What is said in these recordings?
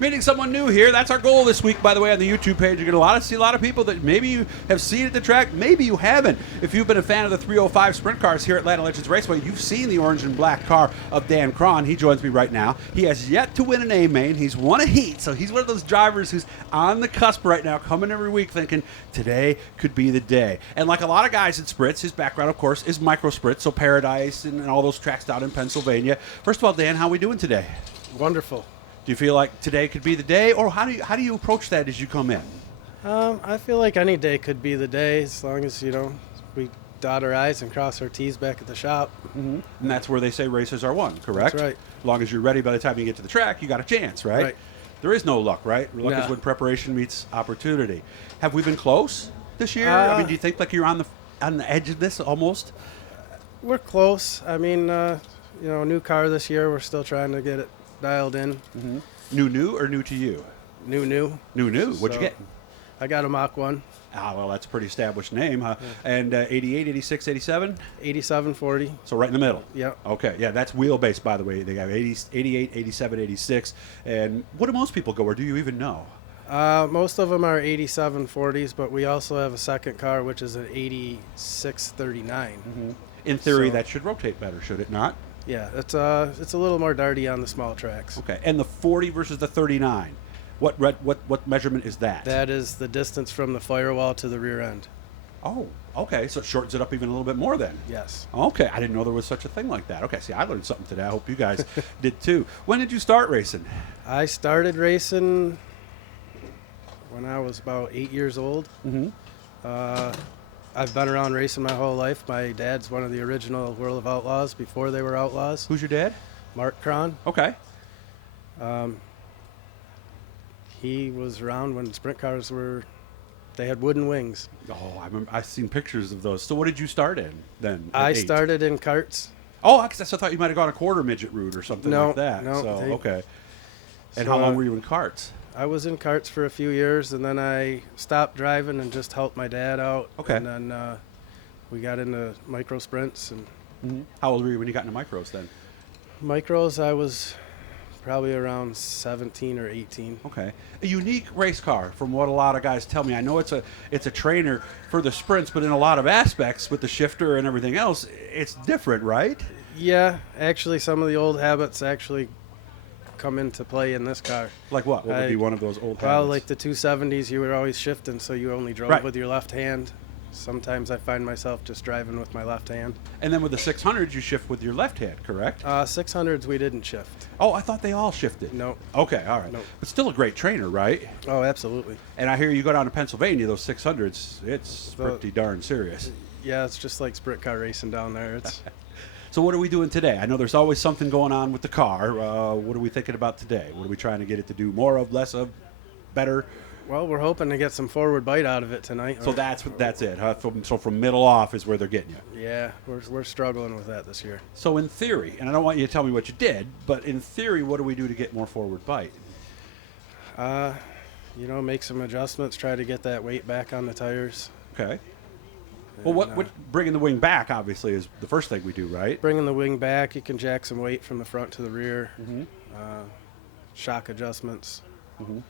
Meeting someone new here. That's our goal this week, by the way, on the YouTube page. You're going to see a lot of people that maybe you have seen at the track, maybe you haven't. If you've been a fan of the 305 sprint cars here at Atlanta Legends Raceway, you've seen the orange and black car of Dan Craun. He joins me right now. He has yet to win an A-main. He's won a heat, so he's one of those drivers who's on the cusp right now, coming every week thinking, today could be the day. And like a lot of guys in sprints, his background, of course, is micro sprints, so Paradise and all those tracks down in Pennsylvania. First of all, Dan, how are we doing today? Wonderful. Do you feel like today could be the day, or how do you approach that as you come in? I feel like any day could be the day, as long as we dot our I's and cross our T's back at the shop. Mm-hmm. And that's where they say races are won, correct? That's right. As long as you're ready by the time you get to the track, you got a chance, right? Right. There is no luck, right? Luck is when preparation meets opportunity. Have we been close this year? I mean, do you think like you're on the edge of this almost? We're close. I mean, new car this year. We're still trying to get it dialed in. Mm-hmm. New or new to you? New. New. What'd you get? I got a Mach 1. Ah, well, that's a pretty established name, huh? Yeah. And 88, 86, 87? 87, 40. So right in the middle. Yep. Okay, yeah, that's wheelbase, by the way. They got 80, 88, 87, 86. And what do most people go, or do you even know? Most of them are 87 40s, but we also have a second car, which is an 86 39. Mm-hmm. In theory, that should rotate better, should it not? Yeah, it's a little more darty on the small tracks. Okay, and the 40 versus the 39, what measurement is that? That is the distance from the firewall to the rear end. Oh, okay, so it shortens it up even a little bit more then. Yes. Okay, I didn't know there was such a thing like that. Okay, see, I learned something today. I hope you guys did too. When did you start racing? I started racing when I was about 8 years old. Mm-hmm. I've been around racing my whole life. My dad's one of the original World of Outlaws before they were Outlaws. Who's your dad? Mark Craun. Okay. He was around when sprint cars they had wooden wings. Oh, I remember. I've seen pictures of those. So what did you start in then? I started in karts. Oh, I guess I thought you might have gone a quarter midget route or something like that. No, okay. And how long were you in karts? I was in karts for a few years, and then I stopped driving and just helped my dad out. Okay. And then we got into micro sprints. And mm-hmm. How old were you when you got into micros then? Micros, I was probably around 17 or 18. Okay. A unique race car from what a lot of guys tell me. I know it's a trainer for the sprints, but in a lot of aspects with the shifter and everything else, it's different, right? Yeah. Actually, some of the old habits actually come into play in this car. Like what? What would be one of those old habits? Well, like the 270s, you were always shifting, so you only drove right. with your left hand. Sometimes I find myself just driving with my left hand. And then with the 600s, you shift with your left hand, correct? 600s, we didn't shift. Oh, I thought they all shifted. No. Okay, all right. No. But still a great trainer, right? Oh, absolutely. And I hear you go down to Pennsylvania, those 600s, it's pretty darn serious. Yeah, it's just like sprint car racing down there. It's. So what are we doing today? I know there's always something going on with the car. What are we thinking about today? What are we trying to get it to do? More of, less of, better? Well, we're hoping to get some forward bite out of it tonight. So that's it, huh? So from middle off is where they're getting you. Yeah, we're struggling with that this year. So in theory, and I don't want you to tell me what you did, but in theory, what do we do to get more forward bite? Make some adjustments, try to get that weight back on the tires. Okay. Well, what bringing the wing back, obviously, is the first thing we do, right? Bringing the wing back, you can jack some weight from the front to the rear. Mm-hmm. Shock adjustments. Mm-hmm.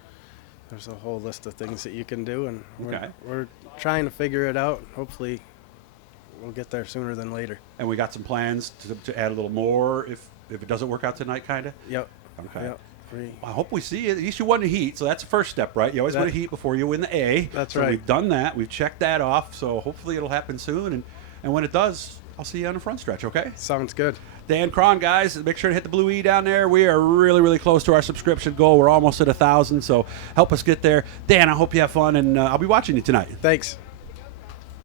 There's a whole list of things that you can do, and Okay. we're trying to figure it out. Hopefully, we'll get there sooner than later. And we got some plans to add a little more if it doesn't work out tonight, kind of? Yep. Okay. Yep. I hope we see it. At least you won the heat, so that's the first step, right? You always win a heat before you win the A. That's so right. We've done that. We've checked that off, so hopefully it'll happen soon. And when it does, I'll see you on the front stretch, okay? Sounds good. Dan Craun, guys, make sure to hit the blue E down there. We are really, really close to our subscription goal. We're almost at 1,000, so help us get there. Dan, I hope you have fun, and I'll be watching you tonight. Thanks.